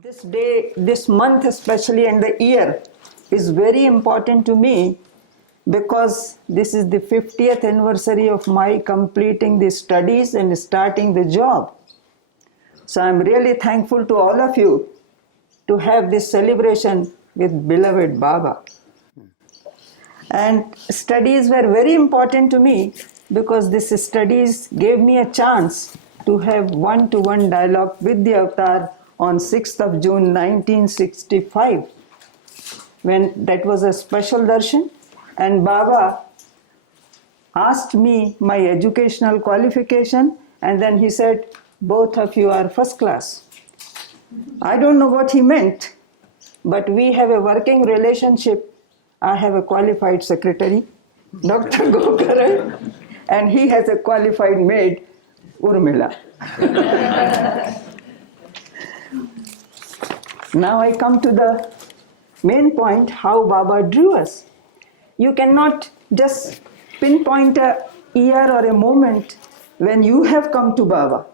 This day, this month especially, and the year is very important to me because this is the 50th anniversary of my completing the studies and starting the job. So I'm really thankful to all of you to have this celebration with beloved Baba. And studies were very important to me because these studies gave me a chance to have one-to-one dialogue with the Avatar on 6th of June 1965, when that was a special darshan, and Baba asked me my educational qualification, and then he said, both of you are first class. I don't know what he meant, but we have a working relationship. I have a qualified secretary, Dr. Gokaran, and he has a qualified maid, Urmilla. Now I come to the main point, how Baba drew us. You cannot just pinpoint a year or a moment when you have come to Baba,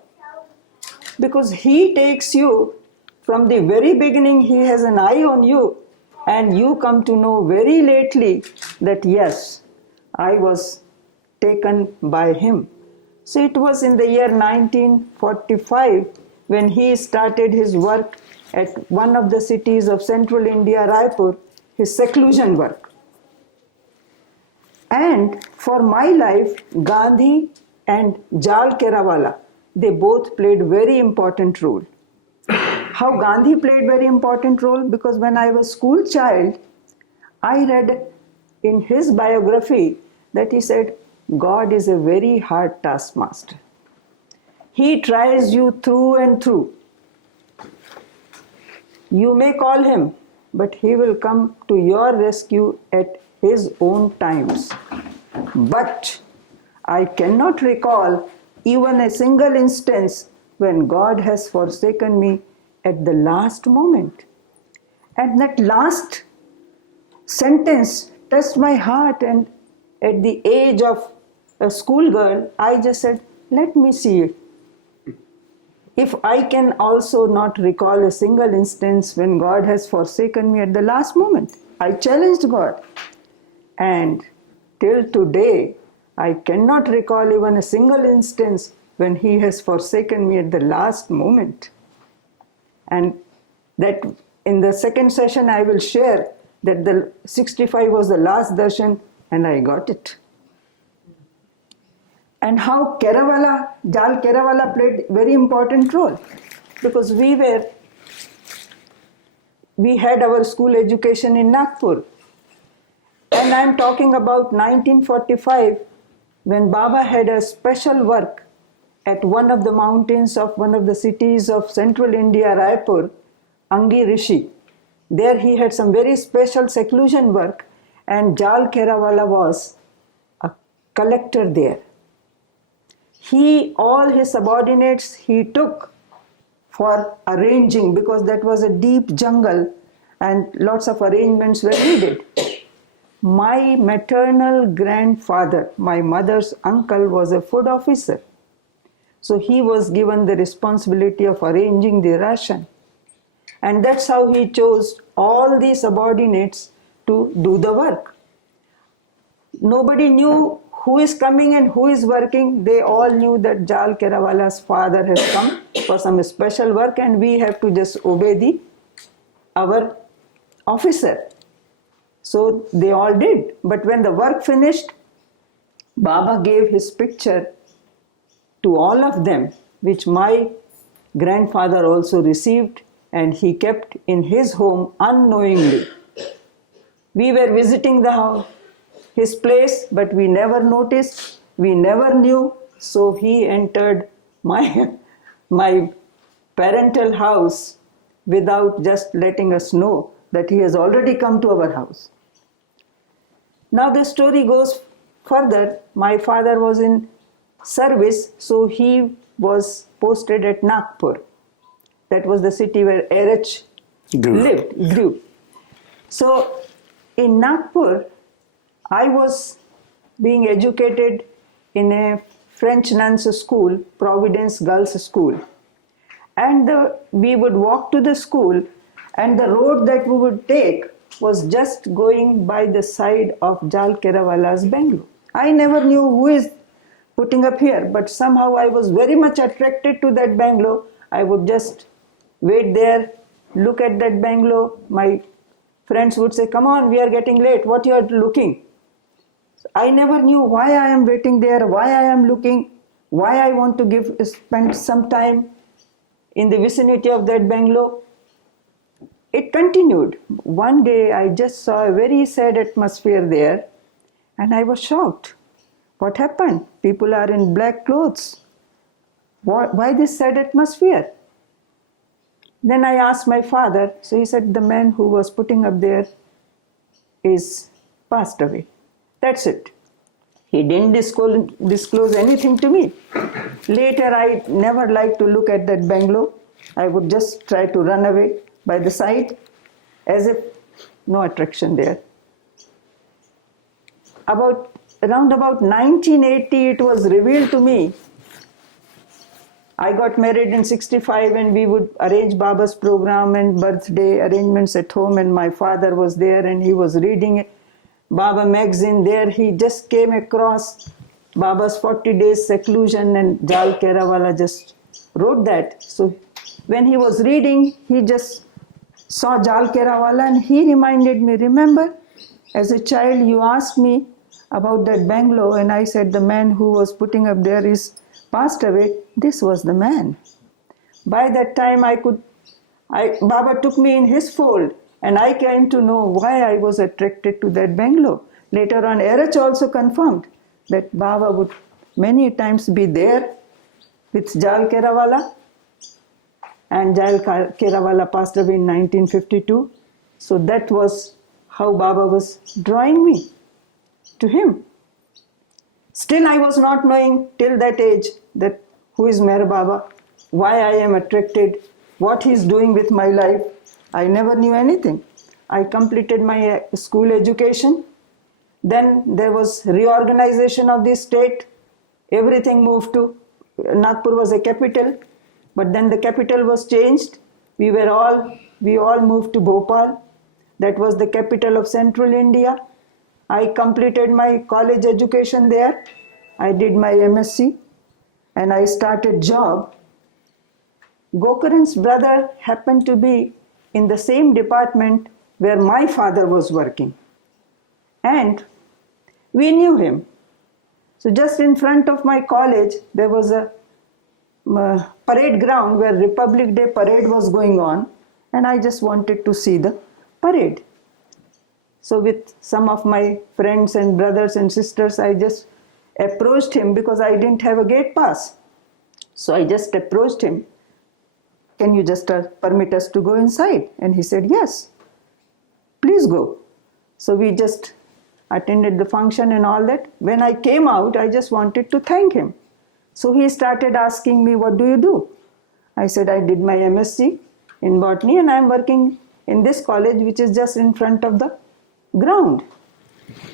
because he takes you from the very beginning. He has an eye on you, and you come to know very lately that yes, I was taken by him. So it was in the year 1945 when he started his work at one of the cities of central India, Raipur, his seclusion work. And for my life, Gandhi and Jal Kerawala, they both played very important role. How Gandhi played very important role? Because when I was school child, I read in his biography that he said, God is a very hard taskmaster. He tries you through and through. You may call him, but he will come to your rescue at his own times. But I cannot recall even a single instance when God has forsaken me at the last moment. And that last sentence touched my heart, and at the age of a schoolgirl, I just said, let me see it. If I can also not recall a single instance when God has forsaken me at the last moment, I challenged God. And till today, I cannot recall even a single instance when he has forsaken me at the last moment. And that in the second session, I will share that the 65 was the last darshan, and I got it. And how Kerawala, Jal Kerawala played very important role, because we had our school education in Nagpur. And I'm talking about 1945, when Baba had a special work at one of the mountains of one of the cities of central India, Raipur, Angi Rishi. There he had some very special seclusion work, and Jal Kerawala was a collector there. All his subordinates he took for arranging, because that was a deep jungle and lots of arrangements were needed. My maternal grandfather, my mother's uncle, was a food officer. So he was given the responsibility of arranging the ration. And that's how he chose all the subordinates to do the work. Nobody knew who is coming and who is working. They all knew that Jal Kerawala's father has come for some special work, and we have to just obey our officer. So they all did. But when the work finished, Baba gave his picture to all of them, which my grandfather also received, and he kept in his home unknowingly. We were visiting his place, but we never noticed, we never knew. So he entered my parental house without just letting us know that he has already come to our house. Now the story goes further. My father was in service, so he was posted at Nagpur. That was the city where Erech grew. So in Nagpur, I was being educated in a French nuns school, Providence Girls School. And we would walk to the school, and the road that we would take was just going by the side of Jal Kerawala's bungalow. I never knew who is putting up here, but somehow I was very much attracted to that bungalow. I would just wait there, look at that bungalow. My friends would say, "Come on, we are getting late. What you are looking?" I never knew why I am waiting there, why I am looking, why I want to spend some time in the vicinity of that bungalow. It continued. One day I just saw a very sad atmosphere there, and I was shocked. What happened? People are in black clothes. Why this sad atmosphere? Then I asked my father. So he said, the man who was putting up there is passed away. That's it. He didn't disclose anything to me. Later, I never liked to look at that bungalow. I would just try to run away by the side, as if no attraction there. Around about 1980, it was revealed to me. I got married in 65, and we would arrange Baba's program and birthday arrangements at home, and my father was there, and he was reading Baba magazine. There he just came across Baba's 40 days seclusion, and Jal Kerawala just wrote that. So when he was reading, he just saw Jal Kerawala, and he reminded me, remember, as a child you asked me about that bungalow, and I said the man who was putting up there is passed away. This was the man. By that time Baba took me in his fold, and I came to know why I was attracted to that bungalow. Later on, Erich also confirmed that Baba would many times be there with Jal Kerawala, and Jal Kerawala passed away in 1952. So that was how Baba was drawing me to him. Still, I was not knowing till that age that who is Meher Baba, why I am attracted, what he is doing with my life. I never knew anything. I completed my school education. Then there was reorganization of the state. Everything moved to Nagpur was a capital, but then the capital was changed. We all moved to Bhopal. That was the capital of Central India. I completed my college education there. I did my MSc, and I started job. Gokaran's brother happened to be in the same department where my father was working. And we knew him. So just in front of my college, there was a parade ground where Republic Day parade was going on, and I just wanted to see the parade. So with some of my friends and brothers and sisters, I just approached him because I didn't have a gate pass. So I just approached him. Can you just permit us to go inside? And he said, yes, please go. So we just attended the function and all that. When I came out, I just wanted to thank him. So he started asking me, what do you do? I said, I did my MSc in botany, and I'm working in this college, which is just in front of the ground.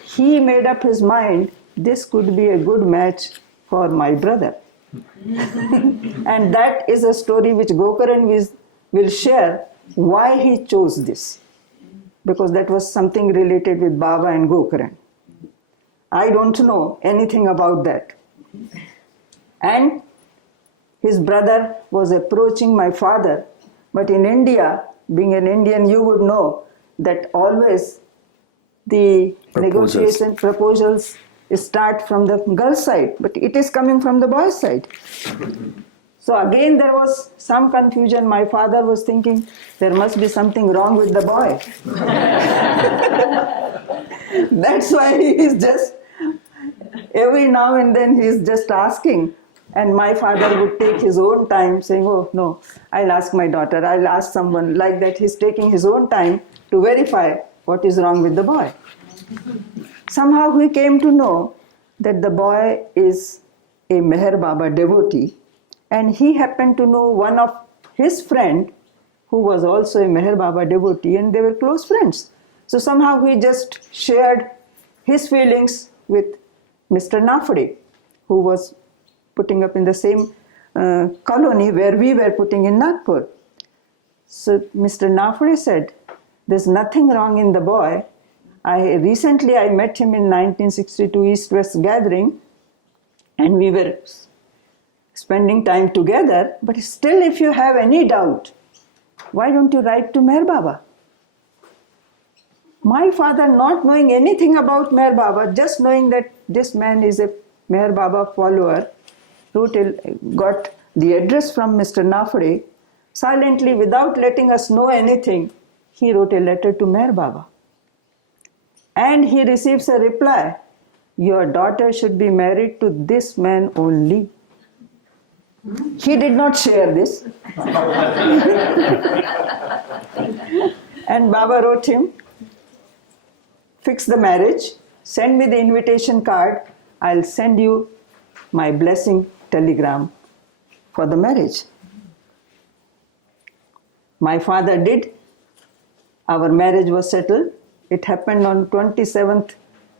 He made up his mind, this could be a good match for my brother. And that is a story which Gokaran will share why he chose this. Because that was something related with Baba and Gokaran. I don't know anything about that. And his brother was approaching my father. But in India, being an Indian, you would know that always the negotiation proposals start from the girl side, but it is coming from the boy side. So again there was some confusion. My father was thinking there must be something wrong with the boy. That's why he is just, every now and then he is just asking. And my father would take his own time saying, oh no, I'll ask my daughter, I'll ask someone. Like that, he's taking his own time to verify what is wrong with the boy. Somehow we came to know that the boy is a Meher Baba devotee, and he happened to know one of his friend who was also a Meher Baba devotee, and they were close friends. So somehow he just shared his feelings with Mr. Nafde, who was putting up in the same colony where we were putting in Nagpur. So Mr. Nafre said, there's nothing wrong in the boy. Recently I met him in 1962 East-West gathering, and we were spending time together, but still if you have any doubt, why don't you write to Meher Baba? My father, not knowing anything about Meher Baba, just knowing that this man is a Meher Baba follower, got the address from Mr. Nafre. Silently, without letting us know anything, he wrote a letter to Meher Baba. And he receives a reply, your daughter should be married to this man only. He did not share this. And Baba wrote him, fix the marriage, send me the invitation card, I'll send you my blessing telegram for the marriage. My father did. Our marriage was settled. It happened on 27th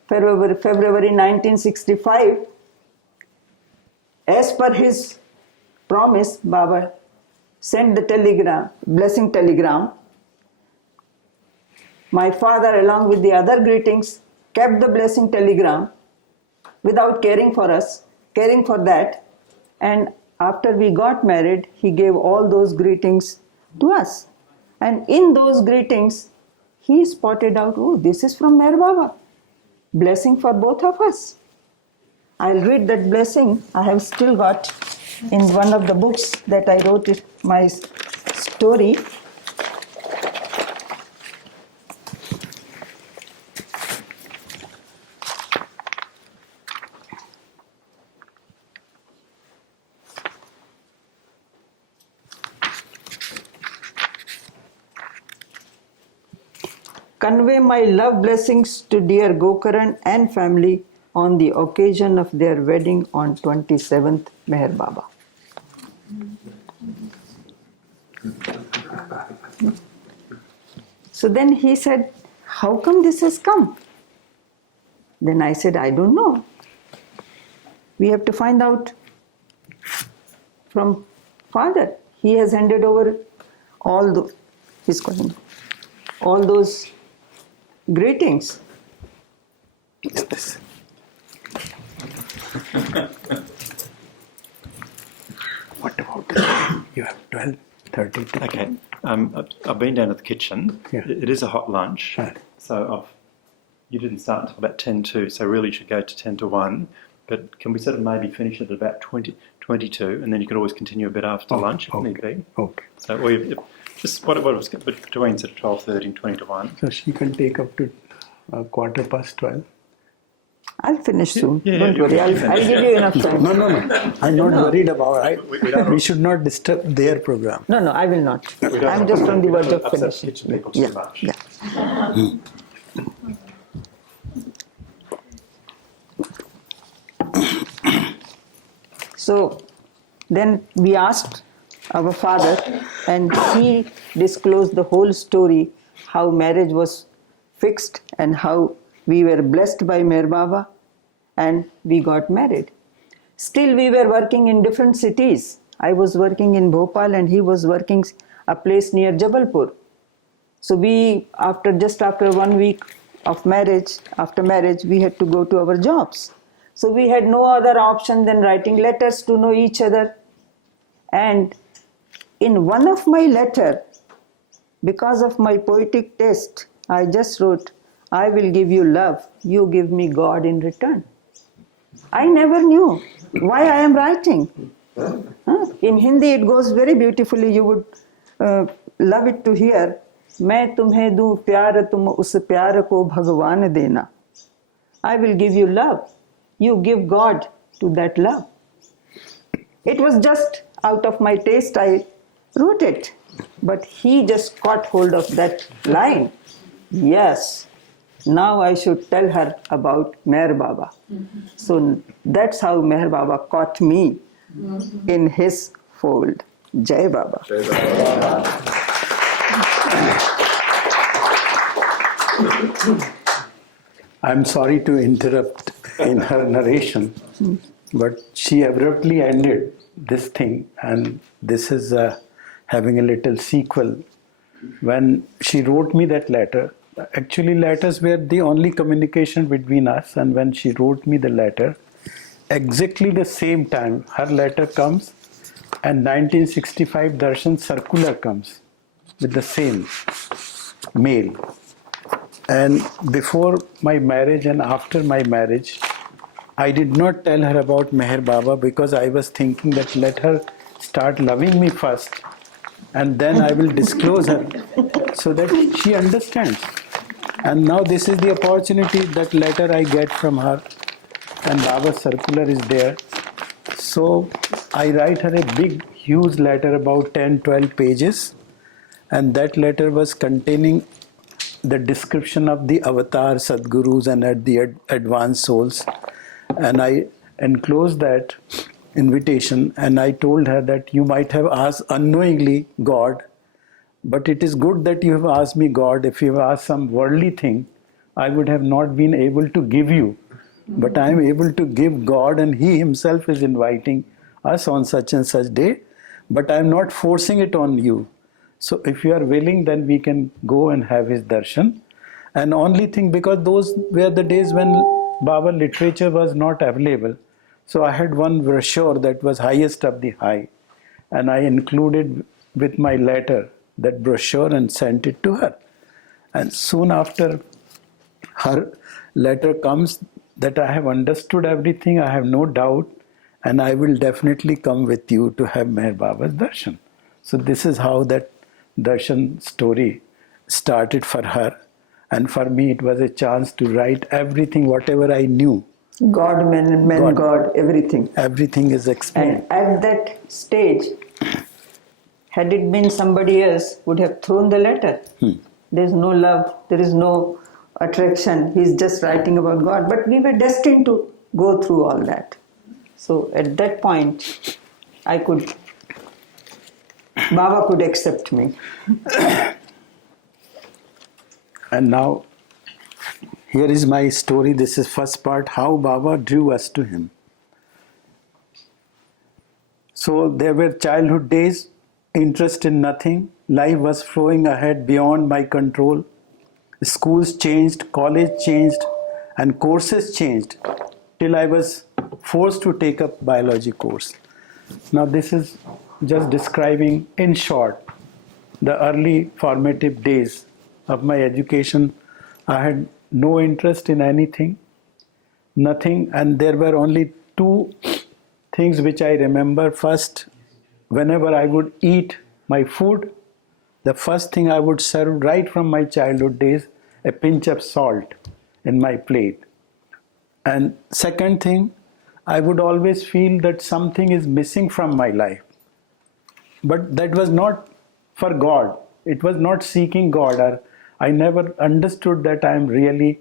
February 1965. As per his promise, Baba sent the telegram, blessing telegram. My father, along with the other greetings, kept the blessing telegram without caring for us, caring for that. And after we got married, he gave all those greetings to us. And in those greetings, he spotted out, oh, this is from Meher Baba. Blessing for both of us. I'll read that blessing. I have still got in one of the books that I wrote my story. Convey my love blessings to dear Gokaran and family on the occasion of their wedding on 27th Meher Baba. So then he said, how come this has come? Then I said, I don't know. We have to find out from father. He has handed over all those greetings. Is this? What about this? You have 12:32. Okay. I've been down to the kitchen. Yeah. It is a hot lunch. Right. So you didn't start until about 10:02, so really you should go to 10:01. But can we sort of maybe finish at about 22, and then you can always continue a bit after lunch if need be. Okay. So just what was between sort of 12:30 and 20:01. So she can take up to 12:15. I'll finish soon. Yeah, Don't worry. I'll give you enough time. No. I'm not worried about it. We should not disturb their program. No, I will not. I'm just on the verge of finishing. Kitchen people too much. Yeah. So then we asked our father, and he disclosed the whole story, how marriage was fixed and how we were blessed by Meher Baba and we got married. Still we were working in different cities. I was working in Bhopal and he was working a place near Jabalpur. So just after 1 week of marriage, we had to go to our jobs. So we had no other option than writing letters to know each other. And in one of my letters, because of my poetic taste, I just wrote, I will give you love, you give me God in return. I never knew why I am writing. In Hindi it goes very beautifully, you would love it to hear, मैं तुम्हें दूं प्यार तुम उस प्यार को भगवान देना. I will give you love, you give God to that love. It was just out of my taste I wrote it, but he just caught hold of that line. Yes, now I should tell her about Meher Baba. So that's how Meher Baba caught me in his fold. Jai Baba. Jai Baba. I'm sorry to interrupt in her narration, but she abruptly ended this thing, and this is having a little sequel. When she wrote me that letter, actually letters were the only communication between us, and when she wrote me the letter, exactly the same time her letter comes and 1965 Darshan circular comes with the same mail. And before my marriage and after my marriage, I did not tell her about Meher Baba because I was thinking that let her start loving me first and then I will disclose her so that she understands. And now this is the opportunity, that letter I get from her, and Baba's circular is there. So I write her a big, huge letter about 10-12 pages, and that letter was containing the description of the avatar Sadgurus and the advanced souls. And I enclosed that invitation, and I told her that you might have asked unknowingly God, but it is good that you have asked me God. If you have asked some worldly thing, I would have not been able to give you. But I am able to give God, and He Himself is inviting us on such and such day, but I am not forcing it on you. So if you are willing, then we can go and have His darshan. And only thing, because those were the days when Baba literature was not available. So I had one brochure that was highest of the high, and I included with my letter that brochure and sent it to her. And soon after her letter comes that I have understood everything, I have no doubt, and I will definitely come with you to have Meher Baba's darshan. So this is how that darshan story started for her. And for me, it was a chance to write everything, whatever I knew. God, men, God, everything. Everything is explained. And at that stage, had it been somebody else, would have thrown the letter. There is no love, there is no attraction. He's just writing about God. But we were destined to go through all that. So at that point, Baba could accept me. And now, here is my story. This is first part, how Baba drew us to him. So there were childhood days, interest in nothing. Life was flowing ahead beyond my control. Schools changed, college changed, and courses changed till I was forced to take up biology course. Now this is just describing in short the early formative days of my education. I had no interest in anything, nothing, and there were only two things which I remember. First, whenever I would eat my food, the first thing I would serve right from my childhood days, a pinch of salt in my plate. And second thing, I would always feel that something is missing from my life. But that was not for God. It was not seeking God, or I never understood that I am really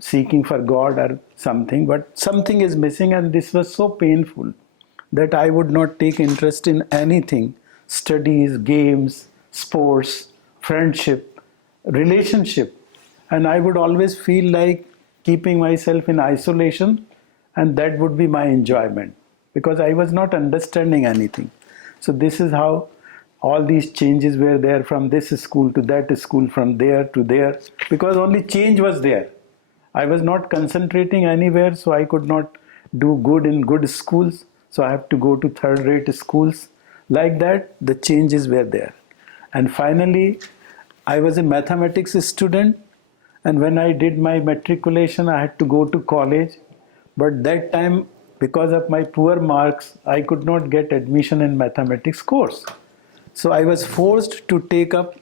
seeking for God or something, but something is missing, and this was so painful that I would not take interest in anything: studies, games, sports, friendship, relationship. And I would always feel like keeping myself in isolation, and that would be my enjoyment, because I was not understanding anything. So this is how all these changes were there, from this school to that school, from there to there, because only change was there. I was not concentrating anywhere, so I could not do good in good schools, so I have to go to third-rate schools. Like that, the changes were there. And finally, I was a mathematics student, and when I did my matriculation, I had to go to college. But that time, because of my poor marks, I could not get admission in mathematics course. So I was forced to take up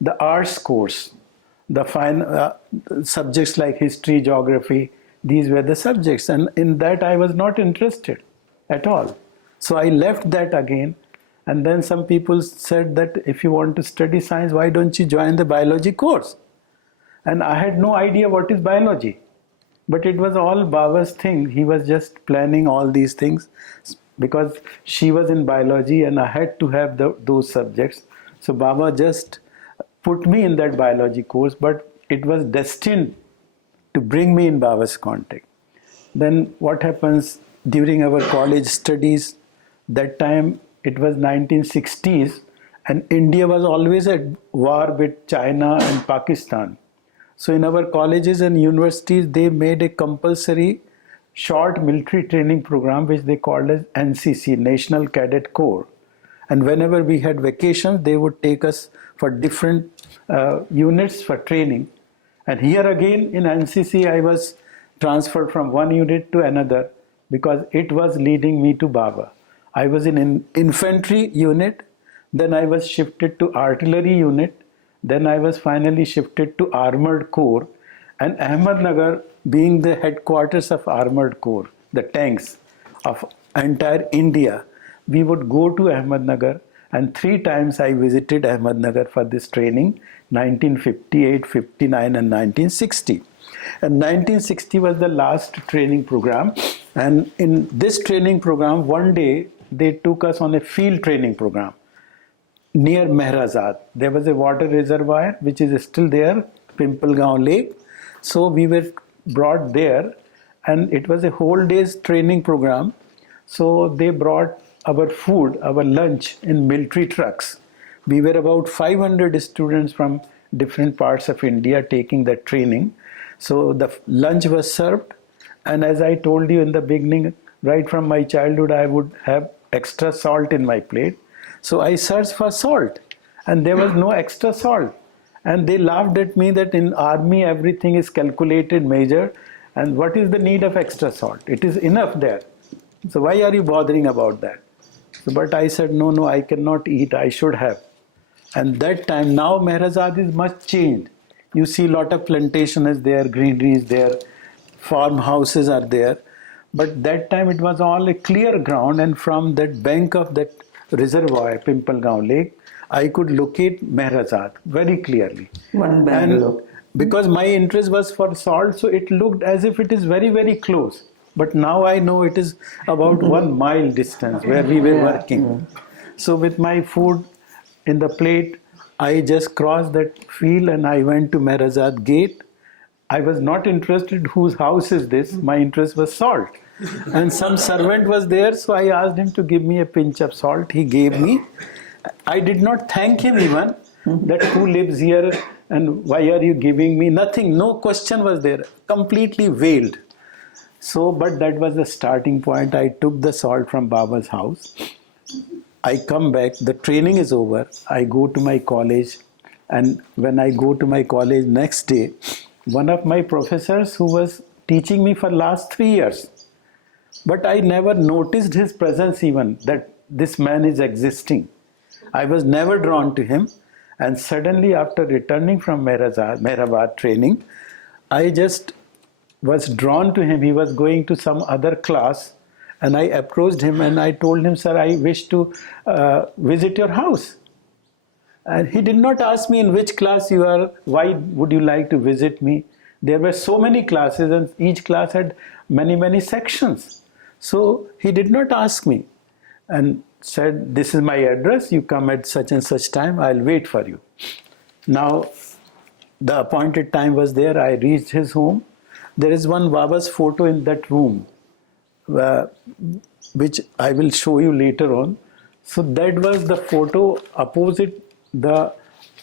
the arts course. The subjects like history, geography, these were the subjects. And in that I was not interested at all. So I left that again. And then some people said that if you want to study science, why don't you join the biology course? And I had no idea what is biology. But it was all Baba's thing. He was just planning all these things, because she was in biology and I had to have those subjects. So Baba just put me in that biology course, but it was destined to bring me in Baba's contact. Then what happens during our college studies, That time it was 1960s, and India was always at war with China and Pakistan. So in our colleges and universities, they made a compulsory short military training program, which they called as NCC, National Cadet Corps. And whenever we had vacations, they would take us for different units for training. And here again in NCC, I was transferred from one unit to another because it was leading me to Baba. I was in an infantry unit, then I was shifted to artillery unit, then I was finally shifted to armored corps, and Ahmednagar being the headquarters of armored corps, the tanks of entire India, we would go to Ahmednagar, and 3 times I visited Ahmednagar for this training, 1958, 59 and 1960. And 1960 was the last training program, and in this training program, one day they took us on a field training program near Mehrazad. There was a water reservoir which is still there, Pimplegaon Lake. So we were brought there, and it was a whole day's training program. So they brought our food, our lunch in military trucks. We were about 500 students from different parts of India taking that training. So the lunch was served, and as I told you in the beginning, right from my childhood, I would have extra salt in my plate. So I searched for salt, and there was no extra salt. And they laughed at me that in army everything is calculated, measured, and what is the need of extra salt? It is enough there. So why are you bothering about that? So, but I said, no, I cannot eat, I should have. And that time, now Mehrazad is much changed. You see a lot of plantation is there, greenery is there, farmhouses are there. But that time it was all a clear ground, and from that bank of that reservoir, Pimplegaon Lake, I could locate Mehrazad very clearly. One Bangalore. Because my interest was for salt, so it looked as if it is very, very close. But now I know it is about 1 mile distance where we were working. So with my food in the plate, I just crossed that field and I went to Mehrazad gate. I was not interested whose house is this. My interest was salt. And some servant was there, so I asked him to give me a pinch of salt. He gave me. I did not thank him even that who lives here and why are you giving me? Nothing, no question was there. Completely veiled. So, but that was the starting point. I took the salt from Baba's house. I come back, the training is over. I go to my college, and when I go to my college next day, one of my professors who was teaching me for last 3 years, but I never noticed his presence even, that this man is existing. I was never drawn to him, and suddenly after returning from Mehrabad training, I just was drawn to him. He was going to some other class, and I approached him and I told him, sir, I wish to visit your house. And he did not ask me in which class you are, why would you like to visit me? There were so many classes and each class had many, many sections. So he did not ask me and said, this is my address, you come at such and such time, I'll wait for you. Now, the appointed time was there, I reached his home. There is one Baba's photo in that room, which I will show you later on. So that was the photo opposite the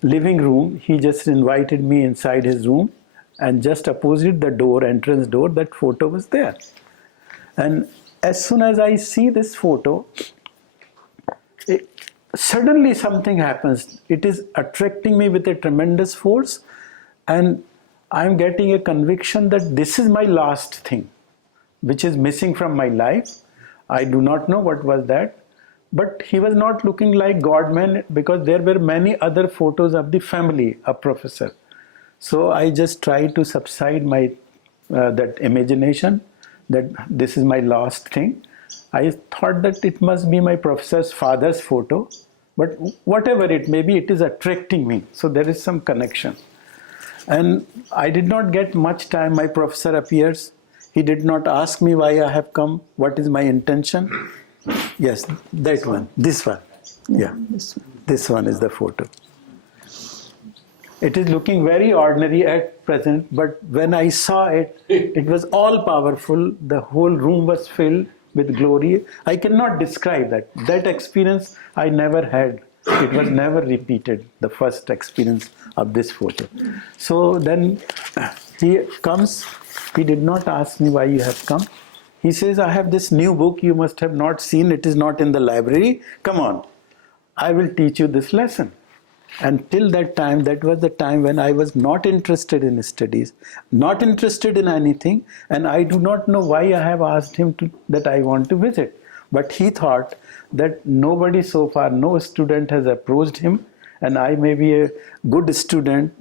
living room. He just invited me inside his room, and just opposite the door, entrance door, that photo was there. And as soon as I see this photo, suddenly something happens. It is attracting me with a tremendous force, and I'm getting a conviction that this is my last thing, which is missing from my life. I do not know what was that, but he was not looking like God-man because there were many other photos of the family of Professor. So I just tried to subside my that imagination that this is my last thing. I thought that it must be my professor's father's photo, but whatever it may be, it is attracting me. So there is some connection. And I did not get much time. My professor appears. He did not ask me why I have come, what is my intention. Yes, that one, this one. Yeah, this one is the photo. It is looking very ordinary at present, but when I saw it, it was all powerful. The whole room was filled with glory. I cannot describe that. That experience I never had. It was never repeated, the first experience of this photo. So then he comes, he did not ask me why you have come. He says, I have this new book you must have not seen, it is not in the library. Come on, I will teach you this lesson. And till that time, that was the time when I was not interested in studies, not interested in anything, and I do not know why I have asked him that I want to visit. But he thought that nobody so far, no student has approached him, and I may be a good student,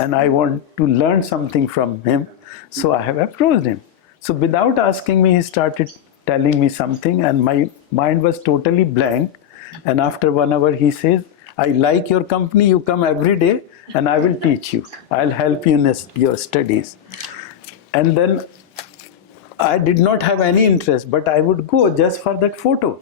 and I want to learn something from him, so I have approached him. So without asking me, he started telling me something, and my mind was totally blank. And after 1 hour, he says, I like your company, you come every day and I will teach you. I'll help you in your studies. And then I did not have any interest, but I would go just for that photo.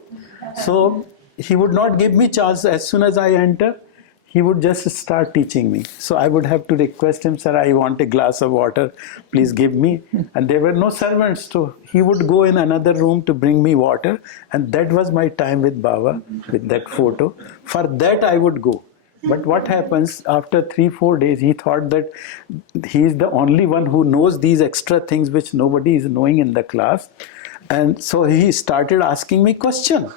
So he would not give me chance. As soon as I enter, he would just start teaching me. So I would have to request him, sir, I want a glass of water, please give me. And there were no servants, so he would go in another room to bring me water. And that was my time with Baba, with that photo. For that I would go. But what happens after 3-4 days, he thought that he is the only one who knows these extra things which nobody is knowing in the class. And so he started asking me questions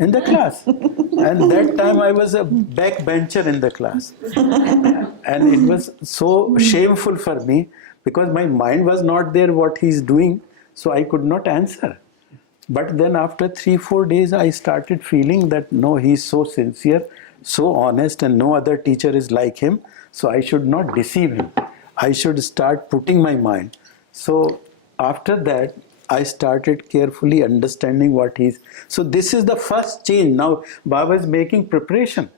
in the class. And that time I was a backbencher in the class. And it was so shameful for me because my mind was not there what he's doing, so I could not answer. But then after 3-4 days, I started feeling that no, he's so sincere, so honest, and no other teacher is like him, so I should not deceive him. I should start putting my mind. So after that, I started carefully understanding what he's... So this is the first change. Now Baba is making preparation.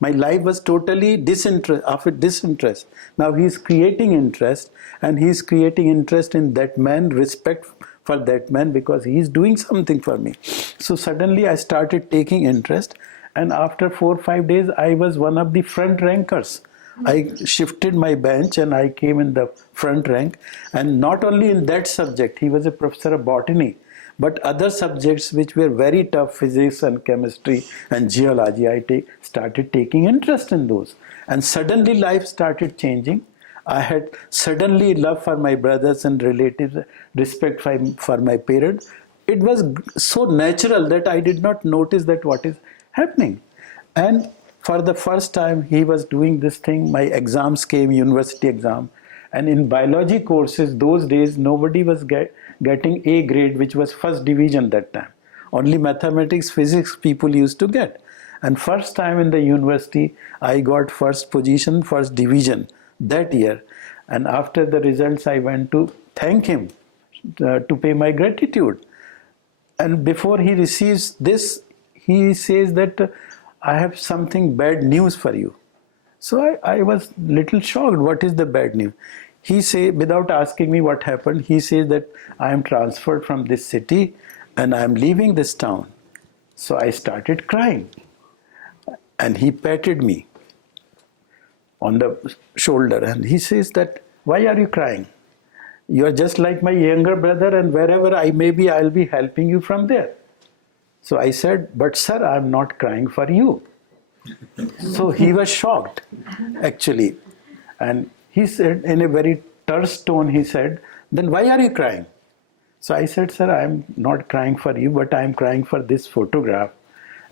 My life was totally disinterest. Now he's creating interest, and he's creating interest in that man, respect for that man, because he's doing something for me. So suddenly I started taking interest, and after 4 or 5 days, I was one of the front rankers. I shifted my bench and I came in the front rank, and not only in that subject, he was a professor of botany, but other subjects which were very tough, physics and chemistry and geology, I started taking interest in those. And suddenly life started changing. I had suddenly love for my brothers and relatives, respect for my parents. It was so natural that I did not notice that what is happening. And for the first time, he was doing this thing. My exams came, university exam. And in biology courses, those days, nobody was getting A grade, which was first division that time. Only mathematics, physics people used to get. And first time in the university, I got first position, first division that year. And after the results, I went to thank him, to pay my gratitude. And before he receives this, he says that, I have something bad news for you. So I was little shocked. What is the bad news? He said, without asking me what happened, he says that I am transferred from this city and I am leaving this town. So I started crying. And he patted me on the shoulder and he says that, why are you crying? You are just like my younger brother, and wherever I may be, I'll be helping you from there. So I said, but sir, I'm not crying for you. So he was shocked, actually. And he said, in a very terse tone, he said, then why are you crying? So I said, sir, I'm not crying for you, but I'm crying for this photograph.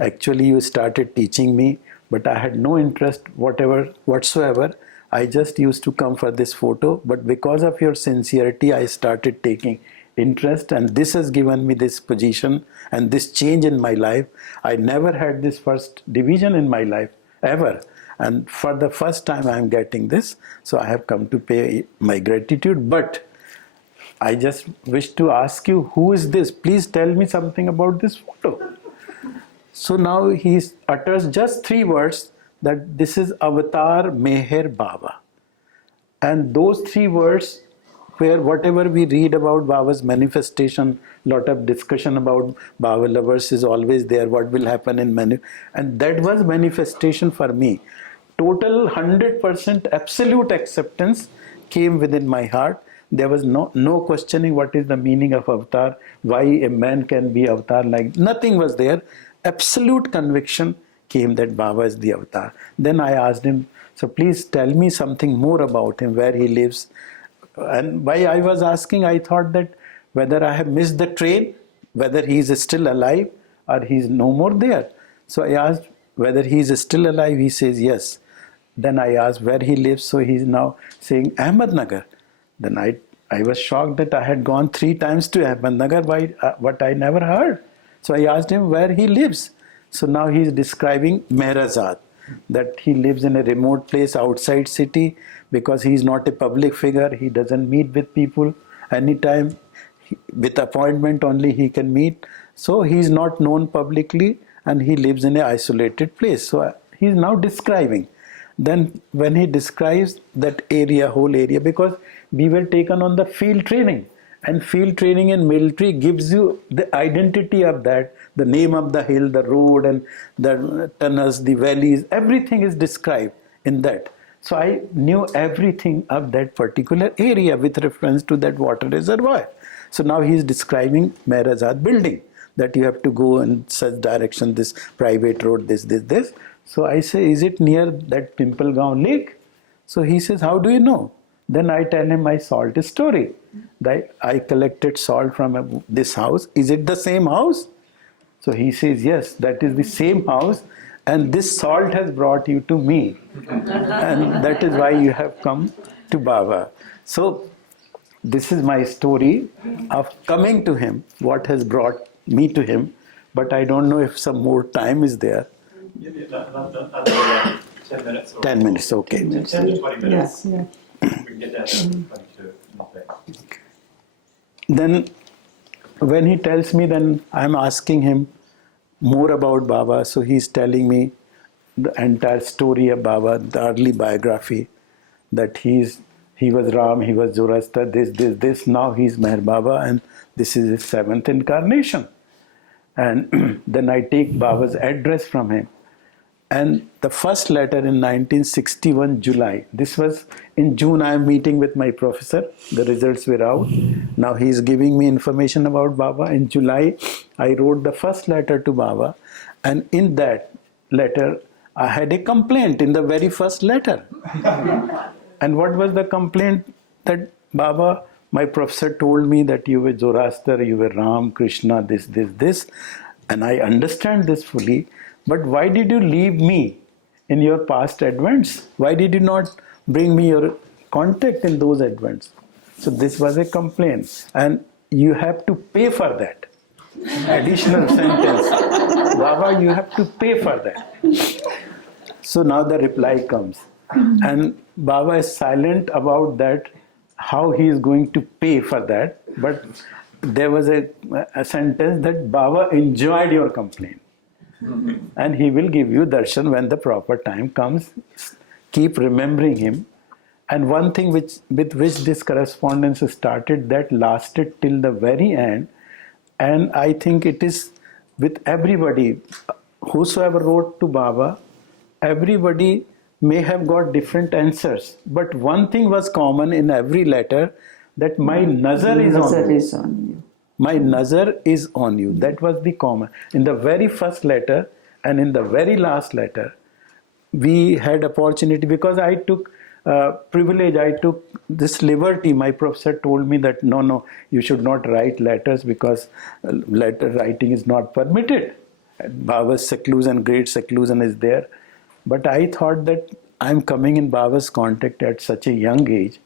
Actually, you started teaching me, but I had no interest whatsoever. I just used to come for this photo, but because of your sincerity, I started taking interest, and this has given me this position and this change in my life. I never had this first division in my life, ever. And for the first time I am getting this, so I have come to pay my gratitude. But I just wish to ask you, who is this? Please tell me something about this photo. So now he utters just 3 words, that this is Avatar Meher Baba. And those 3 words, where whatever we read about Baba's manifestation, lot of discussion about Baba lovers is always there, what will happen in and that was manifestation for me. Total 100% absolute acceptance came within my heart There was no questioning what is the meaning of avatar, why a man can be avatar, like nothing was there. Absolute conviction came that Baba is the avatar. Then I asked him, so please tell me something more about him, where he lives. And why I was asking, I thought that whether I have missed the train, whether he is still alive or he is no more there. So I asked whether he is still alive. He says yes. Then I asked where he lives. So he is now saying Ahmednagar. Then I was shocked that I had gone 3 times to Ahmednagar, but I never heard. So I asked him where he lives. So now he is describing Mehrazad, that he lives in a remote place outside city because he is not a public figure. He doesn't meet with people anytime. With appointment only he can meet. So he is not known publicly and he lives in an isolated place. So he is now describing. Then when he describes that area, whole area, because we were taken on the field training, and field training in military gives you the identity of that, the name of the hill, the road and the tunnels, the valleys, everything is described in that. So I knew everything of that particular area with reference to that water reservoir. So now he is describing Mehrazad building, that you have to go in such direction, this private road, this. So I say, is it near that Pimplegaon lake? So he says, how do you know? Then I tell him my salt story. That I collected salt from this house. Is it the same house? So he says, yes, that is the same house. And this salt has brought you to me. And that is why you have come to Baba. So this is my story of coming to him, what has brought me to him. But I don't know if some more time is there. Another 10 minutes. 10 minutes, okay. 10 to 20 minutes. Yeah. We can get down to 22. Not bad. Then when he tells me, then I'm asking him more about Baba. So he's telling me the entire story of Baba, the early biography, that he was Ram, he was Zoroaster, this. Now he's Meher Baba and this is his 7th incarnation. And then I take Baba's address from him. And the first letter in 1961 July, this was in June, I am meeting with my professor, the results were out. Now he is giving me information about Baba. In July, I wrote the first letter to Baba, and in that letter, I had a complaint in the very first letter. And what was the complaint? That Baba, my professor told me that you were Zoroaster, you were Ram, Krishna, this. And I understand this fully. But why did you leave me in your past advents? Why did you not bring me your contact in those advents? So this was a complaint. And you have to pay for that. Additional sentence. Baba, you have to pay for that. So now the reply comes. And Baba is silent about that, how he is going to pay for that. But there was a sentence that Baba enjoyed your complaint. And he will give you darshan when the proper time comes. Keep remembering him. And one thing with which this correspondence started, that lasted till the very end. And I think it is with everybody, whosoever wrote to Baba, everybody may have got different answers. But one thing was common in every letter, that my nazar is on you. My nazar is on you. That was the common. In the very first letter and in the very last letter, we had opportunity, because I took privilege, I took this liberty. My professor told me that no, you should not write letters because letter writing is not permitted. Baba's seclusion, great seclusion is there. But I thought that I'm coming in Baba's contact at such a young age,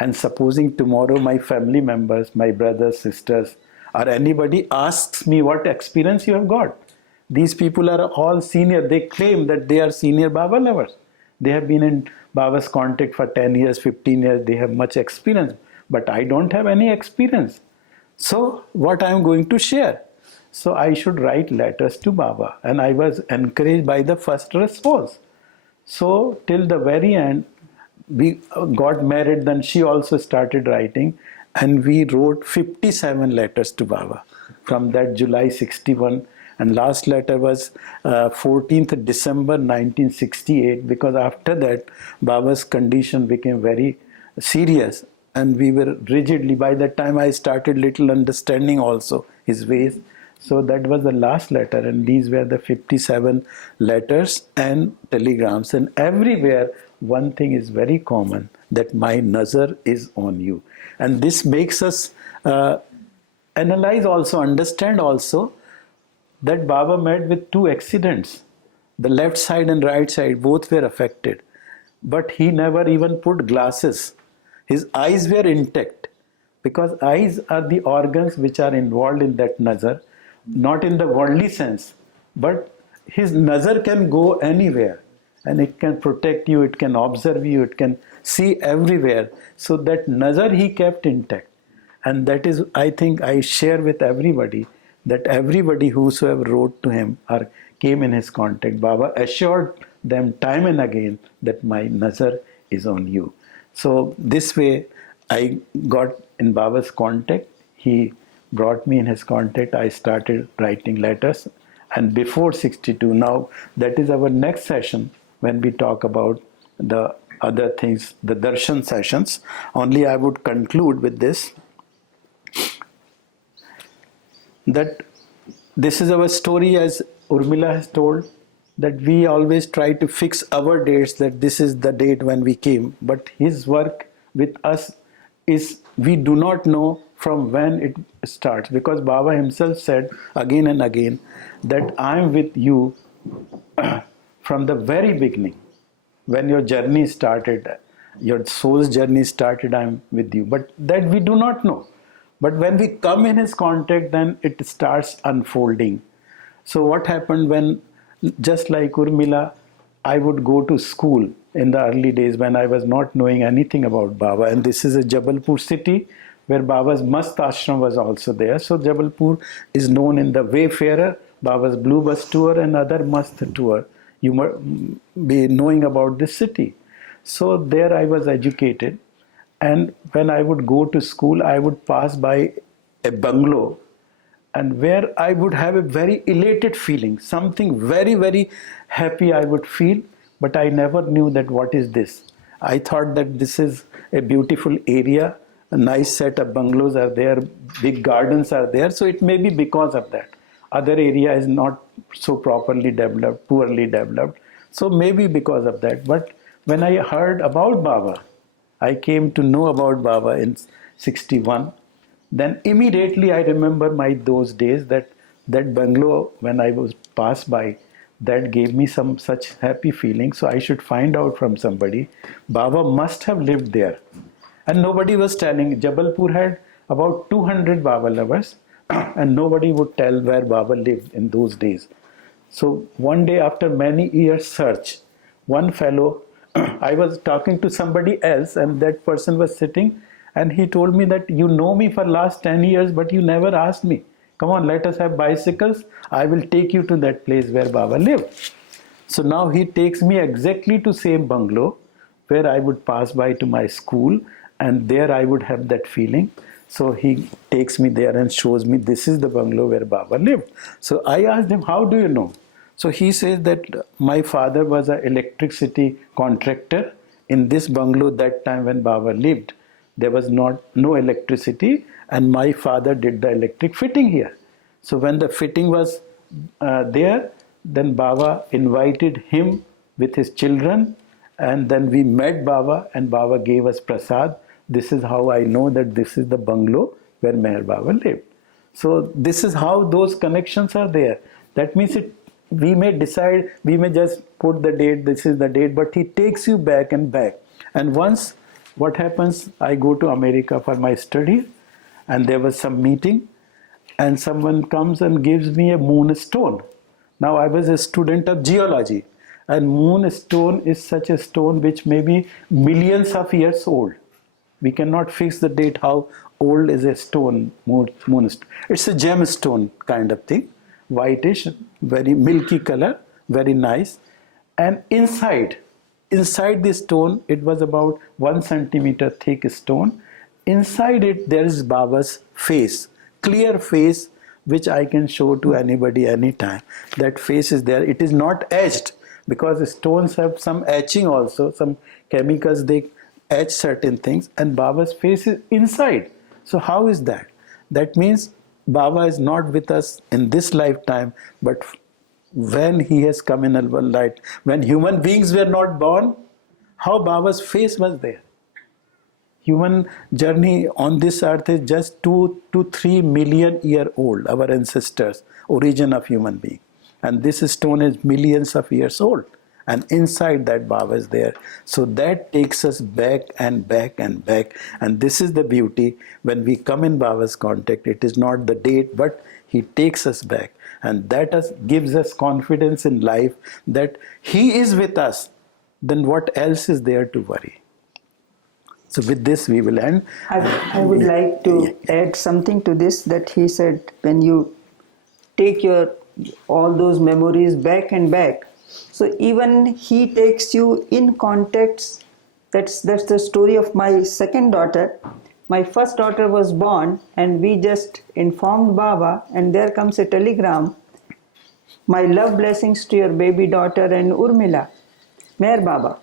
and supposing tomorrow my family members, my brothers, sisters, or anybody asks me what experience you have got. These people are all senior. They claim that they are senior Baba lovers. They have been in Baba's contact for 10 years, 15 years. They have much experience. But I don't have any experience. So what I am going to share? So I should write letters to Baba. And I was encouraged by the first response. So till the very end, we got married. Then she also started writing. And we wrote 57 letters to Baba from that July 61. And last letter was 14th December 1968, because after that Baba's condition became very serious. and we were rigidly, by that time I started little understanding also his ways. So that was the last letter, and these were the 57 letters and telegrams. And everywhere one thing is very common, that my nazar is on you. And this makes us analyze also, understand also, that Baba met with two accidents. The left side and right side both were affected. But he never even put glasses. His eyes were intact. Because eyes are the organs which are involved in that nazar, not in the worldly sense. But his nazar can go anywhere. And it can protect you, it can observe you, it can see everywhere. So that nazar he kept intact. And that is, I think, I share with everybody, that everybody whosoever wrote to him or came in his contact, Baba assured them time and again that my nazar is on you. So this way I got in Baba's contact. He brought me in his contact. I started writing letters. And before 62, now that is our next session when we talk about the other things, the darshan sessions. Only I would conclude with this, that this is our story as Urmilla has told, that we always try to fix our dates, that this is the date when we came. But his work with us is, we do not know from when it starts. Because Baba himself said again and again that I am with you from the very beginning. When your journey started, your soul's journey started, I am with you. But that we do not know. But when we come in his contact, then it starts unfolding. So what happened when, just like Urmilla, I would go to school in the early days when I was not knowing anything about Baba. And this is a Jabalpur city where Baba's Mast Ashram was also there. So Jabalpur is known in the Wayfarer, Baba's Blue Bus Tour and other Mast Tour. You must be knowing about this city. So there I was educated. And when I would go to school, I would pass by a bungalow, and where I would have a very elated feeling, something very, very happy I would feel, but I never knew that what is this. I thought that this is a beautiful area, a nice set of bungalows are there, big gardens are there, so it may be because of that. Other area is not so properly developed, poorly developed, so maybe because of that. But when I heard about Baba, I came to know about Baba in 61. Then immediately I remember those days, that bungalow when I was passed by, that gave me some such happy feeling. So I should find out from somebody. Baba must have lived there. And nobody was telling. Jabalpur had about 200 Baba lovers and nobody would tell where Baba lived in those days. So one day after many years search, one fellow, I was talking to somebody else and that person was sitting and he told me that you know me for last 10 years but you never asked me. Come on, let us have bicycles. I will take you to that place where Baba lived. So now he takes me exactly to same bungalow where I would pass by to my school and there I would have that feeling. So he takes me there and shows me this is the bungalow where Baba lived. So I asked him, how do you know? So he says that my father was an electricity contractor in this bungalow that time when Baba lived. There was no electricity and my father did the electric fitting here. So when the fitting was there, then Baba invited him with his children and then we met Baba and Baba gave us prasad. This is how I know that this is the bungalow where Meher Baba lived. So this is how those connections are there. That means we may decide, we may just put the date, this is the date, but he takes you back and back. And once, what happens, I go to America for my study and there was some meeting and someone comes and gives me a moon stone. Now I was a student of geology and moon stone is such a stone which may be millions of years old. We cannot fix the date how old is a stone, moon stone. It's a gemstone kind of thing, whitish, very milky color, very nice. And inside the stone, it was about 1 centimeter thick stone. Inside it, there is Baba's face, clear face, which I can show to anybody anytime. That face is there. It is not etched because stones have some etching also, some chemicals they etch certain things, and Baba's face is inside. So how is that? That means Baba is not with us in this lifetime, but when he has come in our life, when human beings were not born, how Baba's face was there. Human journey on this earth is just 2 to 3 million year old, our ancestors, origin of human being. And this stone is millions of years old. And inside that Baba is there. So that takes us back and back and back. And this is the beauty. When we come in Baba's contact, it is not the date, but he takes us back. And that gives us confidence in life that he is with us. Then what else is there to worry? So with this we will end. I would like to add something to this, that he said, when you take all those memories back and back, so even he takes you in context. That's the story of my second daughter. My first daughter was born and we just informed Baba, and there comes a telegram. My love blessings to your baby daughter and Urmilla. Meher Baba.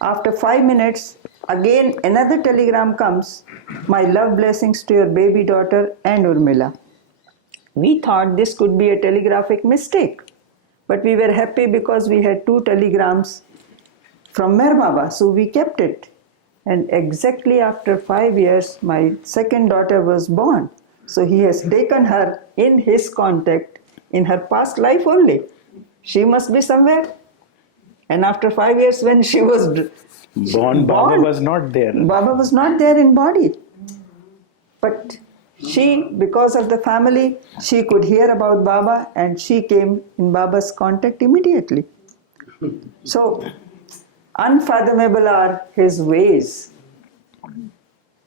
After 5 minutes, again another telegram comes. My love blessings to your baby daughter and Urmilla. We thought this could be a telegraphic mistake, but we were happy because we had 2 telegrams from Meher Baba, so we kept it. And exactly after 5 years, my second daughter was born. So he has taken her in his contact in her past life only. She must be somewhere. And after 5 years, when she was born, Baba was not there. Baba was not there in body. But she, because of the family, she could hear about Baba and she came in Baba's contact immediately. So, unfathomable are his ways.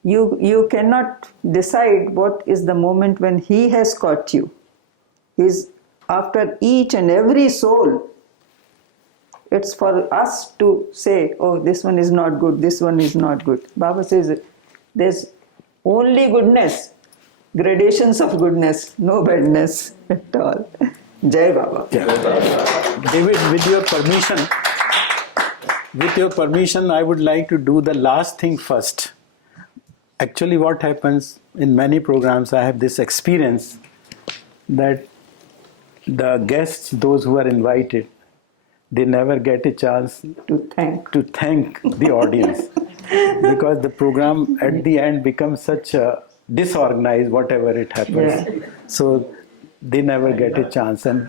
You cannot decide what is the moment when he has caught you. He's after each and every soul. It's for us to say, oh, this one is not good, this one is not good. Baba says there's only goodness, gradations of goodness, no badness at all. Jai Baba. Yeah. David, with your permission, I would like to do the last thing first. Actually, what happens in many programs, I have this experience that the guests, those who are invited, they never get a chance To thank the audience, because the program at the end becomes such a disorganized, whatever it happens. Yeah. So they never get a chance, and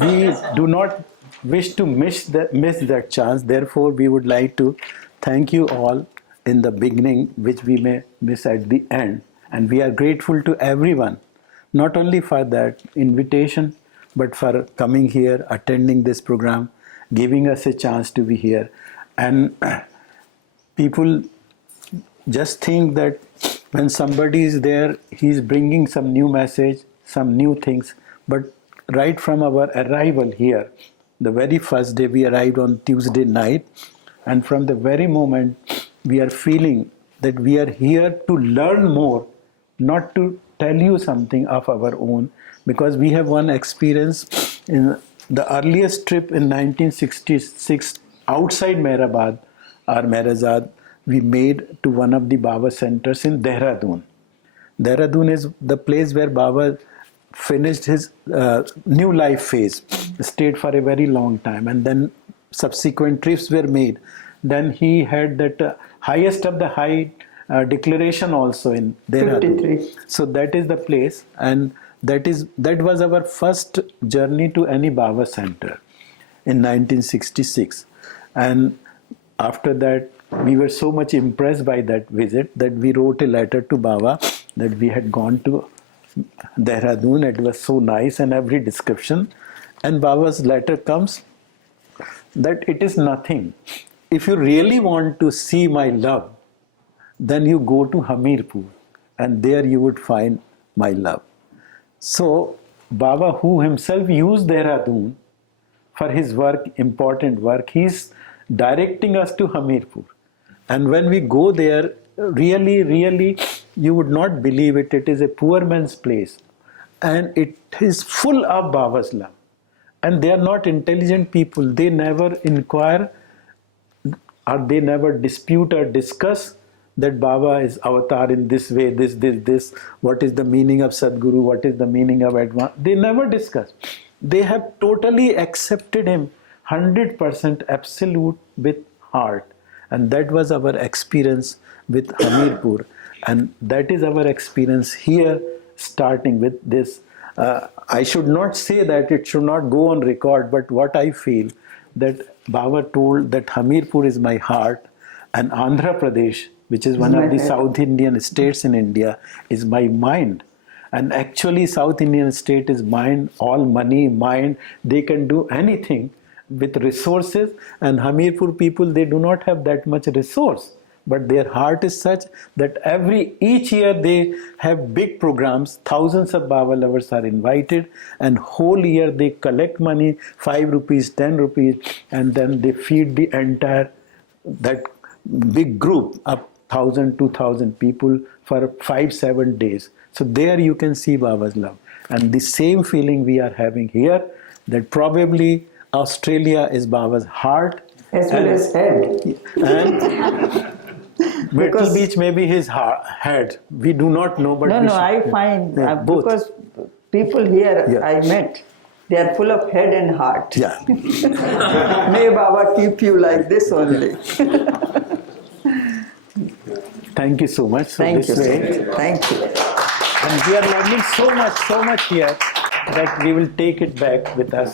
we do not wish to miss that chance. Therefore, we would like to thank you all in the beginning, which we may miss at the end. And we are grateful to everyone, not only for that invitation, but for coming here, attending this program, giving us a chance to be here. And people just think that when somebody is there, he's bringing some new message, some new things. But right from our arrival here, the very first day we arrived on Tuesday night, and from the very moment we are feeling that we are here to learn more, not to tell you something of our own, because we have one experience in the earliest trip in 1966 outside Mehrabad or Mehrazad, we made to one of the Baba centers in Dehradun. Dehradun is the place where Baba finished his new life phase, stayed for a very long time, and then subsequent trips were made. Then he had that highest of the high declaration also in Dehradun. 53. So that is the place, and that was our first journey to any Baba center in 1966. And after that, we were so much impressed by that visit that we wrote a letter to Baba that we had gone to Dehradun. It was so nice, and every description. And Baba's letter comes that it is nothing. If you really want to see my love, then you go to Hamirpur, and there you would find my love. So Baba, who himself used Dehradun for his work, important work, he's directing us to Hamirpur. And when we go there, really, you would not believe it. It is a poor man's place. And it is full of Baba's love. And they are not intelligent people. They never inquire or they never dispute or discuss that Baba is avatar in this way, this, what is the meaning of Sadguru, what is the meaning of Advanced. They never discuss. They have totally accepted him 100% absolute with heart. And that was our experience with Hamirpur. And that is our experience here, starting with this. I should not say that, it should not go on record, but what I feel, that Baba told that Hamirpur is my heart and Andhra Pradesh, which is one of the South Indian states in India, is my mind. And actually South Indian state is mind, all money, mind, they can do anything with resources, and Hamirpur people, they do not have that much resource. But their heart is such that each year they have big programs, thousands of Baba lovers are invited, and whole year they collect money, 5 rupees, 10 rupees, and then they feed the entire, that big group of 1,000, 2,000 people for 5-7 days. So there you can see Baba's love. And the same feeling we are having here, that probably Australia is Baba's heart. As well as head. And Myrtle Beach may be his head. We do not know, but No, I find, both. because people here I met, they are full of head and heart. Yeah. May Baba keep you like this only. Thank you so much. So Thank you, this way, sir. Thank you. and we are learning so much here that we will take it back with us.